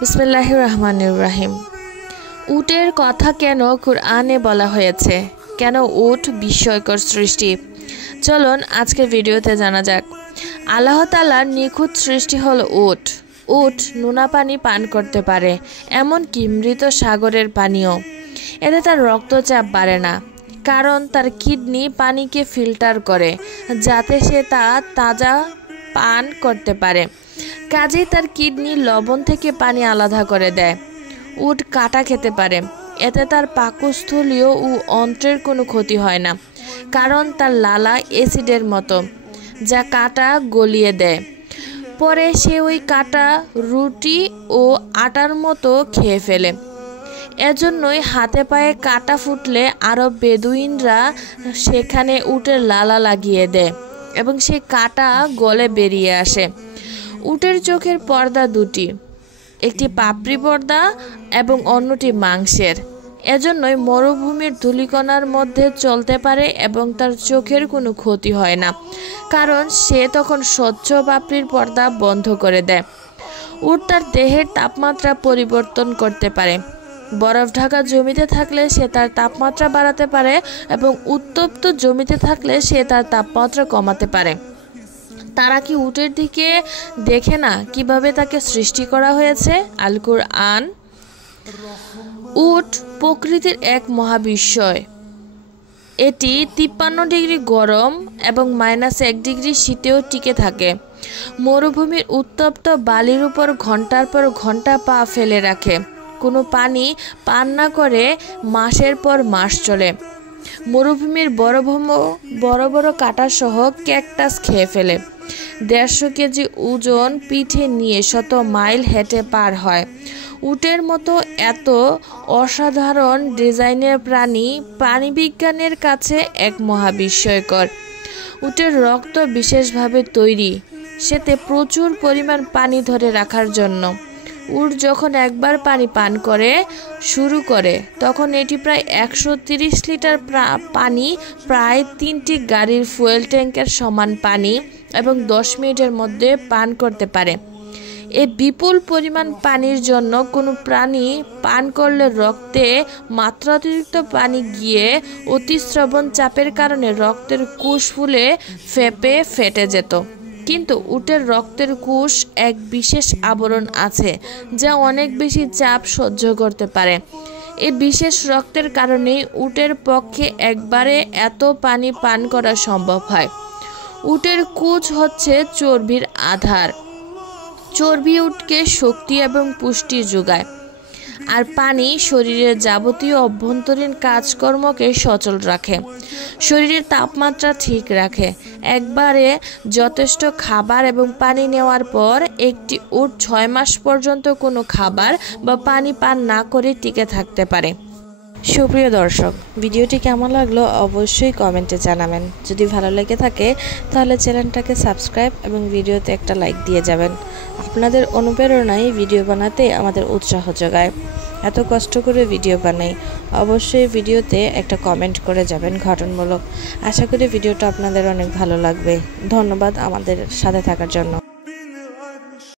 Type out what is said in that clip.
বিসমিল্লাহির রহমানির রহিম। উটের কথা কেন কুরআনে বলা হয়েছে? কেন উট বিস্ময়কর সৃষ্টি? চলুন আজকের ভিডিওতে জানা যাক। আল্লাহ তাআলার নিখুঁত সৃষ্টি হলো উট। উট নোনা পানি পান করতে পারে, এমনকি মৃত সাগরের পানিও। এতে তার রক্তচাপ বাড়ে না, কারণ তার কিডনি পানিকে ফিল্টার করে যাতে সে তা তাজা পান করতে পারে। কাজেই তার কিডনি লবণ থেকে পানি আলাদা করে দেয়। উট কাঁটা খেতে পারে, এতে তার পাকস্থলীয় ও অন্ত্রের কোনো ক্ষতি হয় না, কারণ তার লালা অ্যাসিডের মতো, যা কাঁটা গলিয়ে দেয়। পরে সে ওই কাঁটা রুটি ও আটার মতো খেয়ে ফেলে। এজন্যই হাতে পায়ে কাঁটা ফুটলে আরব বেদুইনরা সেখানে উটের লালা লাগিয়ে দেয় এবং সে কাঁটা গলে বেরিয়ে আসে। উটের চোখের পর্দা দুটি, একটি পাপড়ি পর্দা এবং অন্যটি মাংসের। এজন্যই মরুভূমির ধূলিকণার মধ্যে চলতে পারে এবং তার চোখের কোনো ক্ষতি হয় না, কারণ সে তখন স্বচ্ছ পাপড়ির পর্দা বন্ধ করে দেয়। উট তার দেহের তাপমাত্রা পরিবর্তন করতে পারে। বরফ ঢাকা জমিতে থাকলে সে তার তাপমাত্রা বাড়াতে পারে এবং উত্তপ্ত জমিতে থাকলে সে তার তাপমাত্রা কমাতে পারে। তারা কি উটের দিকে দেখে না কিভাবে তাকে সৃষ্টি করা হয়েছে? আল কুরআন। উট প্রকৃতির এক মহাবিস্ময়। এটি 53 ডিগ্রি গরম এবং -1 ডিগ্রি শীতেও টিকে থাকে। মরুভূমির উত্তপ্ত বালির উপর ঘন্টার পর ঘন্টা পা ফেলে রাখে। কোনো পানি পান না করে মাসের পর মাস চলে। মরুভূমির বড় বড় কাঁটাসহ ক্যাকটাস খেয়ে ফেলে। 150 কেজি ওজন পিঠে নিয়ে শত মাইল হেঁটে পার হয়। উটের মতো এত অসাধারণ ডিজাইনের প্রাণীবিজ্ঞানের কাছে এক মহাবিস্ময়কর। উটের রক্ত বিশেষভাবে তৈরি, সেতে প্রচুর পরিমাণ পানি ধরে রাখার জন্য। উট যখন একবার পানি পান করে শুরু করে, তখন এটি প্রায় 130 লিটার পানি, প্রায় 3টি গাড়ির ফুয়েল ট্যাঙ্কের সমান পানি এবং 10 মিনিটের মধ্যে পান করতে পারে। এই বিপুল পরিমাণ পানির জন্য কোনো প্রাণী পান করলে রক্তে মাত্রাতিরিক্ত পানি গিয়ে অতিস্রবণ চাপের কারণে রক্তের কুশ ফুলে ফেটে যেত। কিন্তু উটের রক্তের কুশ এক বিশেষ আবরণ আছে, যা অনেক বেশি চাপ সহ্য করতে পারে। এই বিশেষ রক্তের কারণেই উটের পক্ষে একবারে এত পানি পান করা সম্ভব হয়। উটের কুশ হচ্ছে চর্বির আধার। চর্বি উটকে শক্তি এবং পুষ্টি যোগায়, আর পানি শরীরের যাবতীয় অভ্যন্তরীণ কাজকর্মকে সচল রাখে, শরীরের তাপমাত্রা ঠিক রাখে। একবারে যথেষ্ট খাবার এবং পানি নেওয়ার পর একটি উট 6 মাস পর্যন্ত কোনো খাবার বা পানি পান না করে টিকে থাকতে পারে। সুপ্রিয় দর্শক, ভিডিওটি কেমন লাগলো অবশ্যই কমেন্টে জানাবেন। যদি ভালো লেগে থাকে তাহলে চ্যানেলটাকে সাবস্ক্রাইব এবং ভিডিওতে একটা লাইক দিয়ে যাবেন। আপনাদের অনুপ্রেরণায় ভিডিও বানাতে আমাদের উৎসাহ যোগায়। এত কষ্ট করে ভিডিও বানাই, অবশ্যই ভিডিওতে একটা কমেন্ট করে যাবেন গঠনমূলক। আশা করি ভিডিওটা আপনাদের অনেক ভালো লাগবে। ধন্যবাদ আমাদের সাথে থাকার জন্য।